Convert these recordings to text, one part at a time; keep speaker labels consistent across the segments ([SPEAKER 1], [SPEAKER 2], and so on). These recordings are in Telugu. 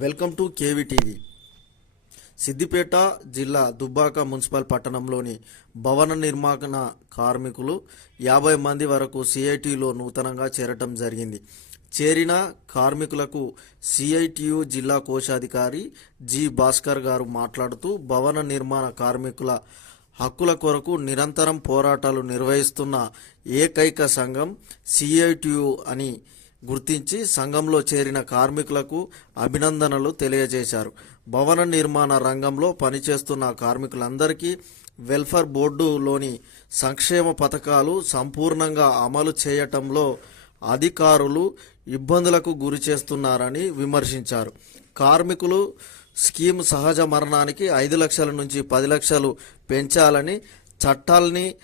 [SPEAKER 1] Welcome to కేవీటీవీ. సిద్దిపేట జిల్లా దుబ్బాక మున్సిపల్ పట్టణంలోని భవన నిర్మాణ కార్మికులు యాభై మంది వరకు సిఐటిలో నూతనంగా చేరటం జరిగింది. చేరిన కార్మికులకు సిఐటియు జిల్లా కోశాధికారి జి భాస్కర్ గారు మాట్లాడుతూ భవన నిర్మాణ కార్మికుల హక్కుల కొరకు నిరంతరం పోరాటాలు నిర్వహిస్తున్న ఏకైక సంఘం సిఐటియు అని గుర్తించి సంఘంలో చేరిన కార్మికులకు అభినందనలు తెలియజేశారు. భవన నిర్మాణ రంగంలో పనిచేస్తున్న కార్మికులందరికీ వెల్ఫేర్ బోర్డులోని సంక్షేమ పథకాలు సంపూర్ణంగా అమలు చేయటంలో అధికారులు ఇబ్బందులకు గురి చేస్తున్నారని విమర్శించారు. కార్మికులు స్కీమ్ సహజ మరణానికి ఐదు లక్షల నుంచి పది లక్షలు పెంచాలని చట్టాల్ని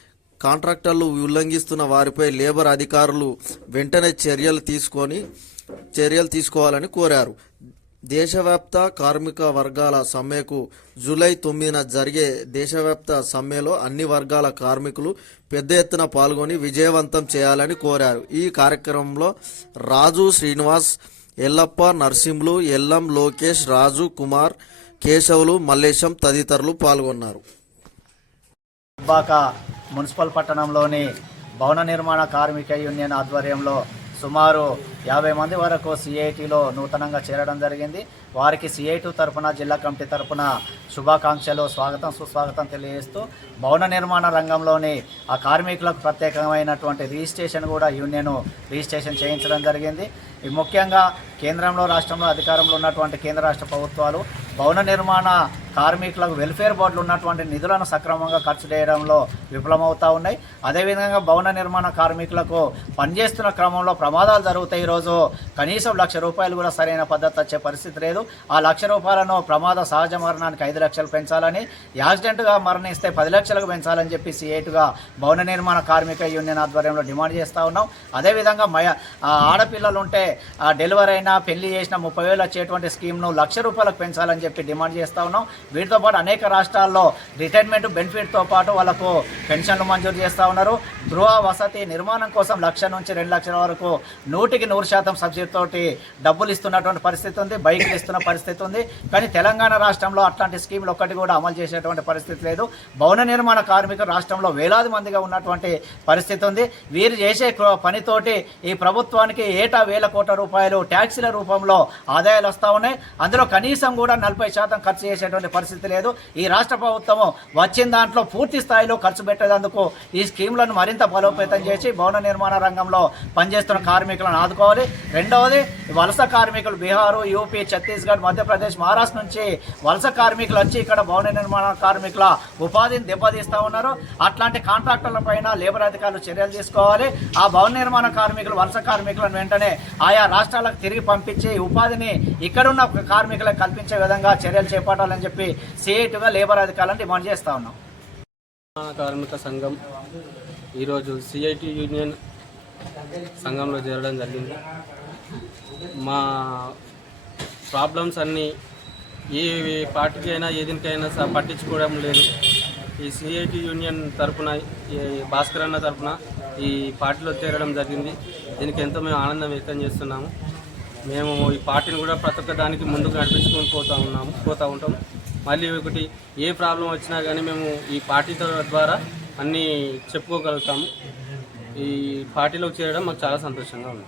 [SPEAKER 1] కాంట్రాక్టర్లు ఉల్లంఘిస్తున్న వారిపై లేబర్ అధికారులు వెంటనే చర్యలు తీసుకొని చర్యలు తీసుకోవాలని కోరారు. దేశవ్యాప్త కార్మిక వర్గాల సమ్మెకు జూలై తొమ్మిదిన జరిగే దేశవ్యాప్త సమ్మెలో అన్ని వర్గాల కార్మికులు పెద్ద ఎత్తున పాల్గొని విజయవంతం చేయాలని కోరారు. ఈ కార్యక్రమంలో రాజు శ్రీనివాస్ ఎల్లప్ప నర్సింహులు ఎల్లం లోకేష్ రాజు కుమార్ కేశవులు మల్లేశం తదితరులు పాల్గొన్నారు.
[SPEAKER 2] మున్సిపల్ పట్టణంలోని భవన నిర్మాణ కార్మిక యూనియన్ ఆధ్వర్యంలో సుమారు యాభై మంది వరకు సిఐటిలో నూతనంగా చేరడం జరిగింది. వారికి సిఐటి తరఫున జిల్లా కమిటీ తరఫున శుభాకాంక్షలు స్వాగతం సుస్వాగతం తెలియజేస్తూ భవన నిర్మాణ రంగంలోని ఆ కార్మికులకు ప్రత్యేకమైనటువంటి రిజిస్ట్రేషన్ కూడా యూనియన్ రిజిస్ట్రేషన్ చేయించడం జరిగింది. ముఖ్యంగా కేంద్రంలో రాష్ట్రంలో అధికారంలో ఉన్నటువంటి కేంద్ర రాష్ట్ర ప్రభుత్వాలు భవన నిర్మాణ కార్మికులకు వెల్ఫేర్ బోర్డులు ఉన్నటువంటి నిధులను సక్రమంగా ఖర్చు చేయడంలో విఫలమవుతూ ఉన్నాయి. అదేవిధంగా భవన నిర్మాణ కార్మికులకు పనిచేస్తున్న క్రమంలో ప్రమాదాలు జరుగుతాయి. ఈరోజు కనీసం లక్ష రూపాయలు కూడా సరైన పద్ధతి వచ్చే పరిస్థితి లేదు. ఆ లక్ష రూపాయలను ప్రమాద సహజ మరణానికి ఐదు లక్షలు పెంచాలని యాక్సిడెంట్గా మరణిస్తే పది లక్షలకు పెంచాలని చెప్పి సిఐటుగా భవన నిర్మాణ కార్మిక యూనియన్ ఆధ్వర్యంలో డిమాండ్ చేస్తూ ఉన్నాం. అదేవిధంగా మయ ఆ ఆడపిల్లలు ఉంటే డెలివరీ అయినా పెళ్ళి చేసిన ముప్పై వేలు వచ్చేటువంటి స్కీమ్ను లక్ష రూపాయలకు పెంచాలని చెప్పి డిమాండ్ చేస్తూ ఉన్నాం. వీటితో పాటు అనేక రాష్ట్రాల్లో రిటైర్మెంట్ బెనిఫిట్తో పాటు వాళ్ళకు పెన్షన్లు మంజూరు చేస్తూ ఉన్నారు. గృహ వసతి నిర్మాణం కోసం లక్ష నుంచి రెండు లక్షల వరకు నూటికి నూరు శాతం సబ్సిడీతోటి డబ్బులు ఇస్తున్నటువంటి పరిస్థితి ఉంది బైకులు ఇస్తున్న పరిస్థితి ఉంది. కానీ తెలంగాణ రాష్ట్రంలో అట్లాంటి స్కీములు ఒక్కటి కూడా అమలు చేసేటువంటి పరిస్థితి లేదు. భవన నిర్మాణ కార్మికులు రాష్ట్రంలో వేలాది మందిగా ఉన్నటువంటి పరిస్థితి ఉంది. వీరు చేసే పనితోటి ఈ ప్రభుత్వానికి ఏటా వేల కోట్ల రూపాయలు ట్యాక్సీల రూపంలో ఆదాయాలు వస్తూ ఉన్నాయి. అందులో కనీసం కూడా నలభై శాతం ఖర్చు చేసేటువంటి పరిస్థితి లేదు. ఈ రాష్ట్ర ప్రభుత్వము వచ్చిన దాంట్లో పూర్తి స్థాయిలో ఖర్చు పెట్టేందుకు ఈ స్కీమ్లను మరింత బలోపేతం చేసి భవన నిర్మాణ రంగంలో పనిచేస్తున్న కార్మికులను ఆదుకోవాలి. రెండవది వలస కార్మికులు బీహారు యూపీ ఛత్తీస్గఢ్ మధ్యప్రదేశ్ మహారాష్ట్ర నుంచి వలస కార్మికులు వచ్చి ఇక్కడ భవన నిర్మాణ కార్మికుల ఉపాధిని దెబ్బతీస్తూ ఉన్నారు. అట్లాంటి కాంట్రాక్టర్ల పైన లేబర్ అధికారులు చర్యలు తీసుకోవాలి. ఆ భవన నిర్మాణ కార్మికులు వలస కార్మికులను వెంటనే ఆయా రాష్ట్రాలకు తిరిగి పంపించి ఉపాధిని ఇక్కడున్న కార్మికులకు కల్పించే విధంగా చర్యలు చేపట్టాలని చెప్పి సిఐటిగా లేబర్ అధికారులను డిమాండ్ చేస్తా ఉన్నాం.
[SPEAKER 3] కార్మిక సంఘం ఈరోజు సిఐటి యూనియన్ సంఘంలో చేరడం జరిగింది. మా ప్రాబ్లమ్స్ అన్నీ ఏ పార్టీకి అయినా ఏదికైనా పట్టించుకోవడం లేదు. ఈ సిఐటి యూనియన్ తరపున ఈ భాస్కర్ అన్న తరఫున ఈ పార్టీలో చేరడం జరిగింది. దీనికి ఎంతో మేము ఆనందం వ్యక్తం చేస్తున్నాము. మేము ఈ పార్టీని కూడా ప్రతి ఒక్క దానికి ముందుకు నడిపించుకొని పోతూ ఉన్నాము పోతూ ఉంటాం మళ్ళీ ఒకటి ఏ ప్రాబ్లం వచ్చినా కానీ మేము ఈ పార్టీ ద్వారా అన్నీ చెప్పుకోగలుగుతాము. ఈ పార్టీలోకి చేరడం మాకు చాలా సంతోషంగా ఉంది.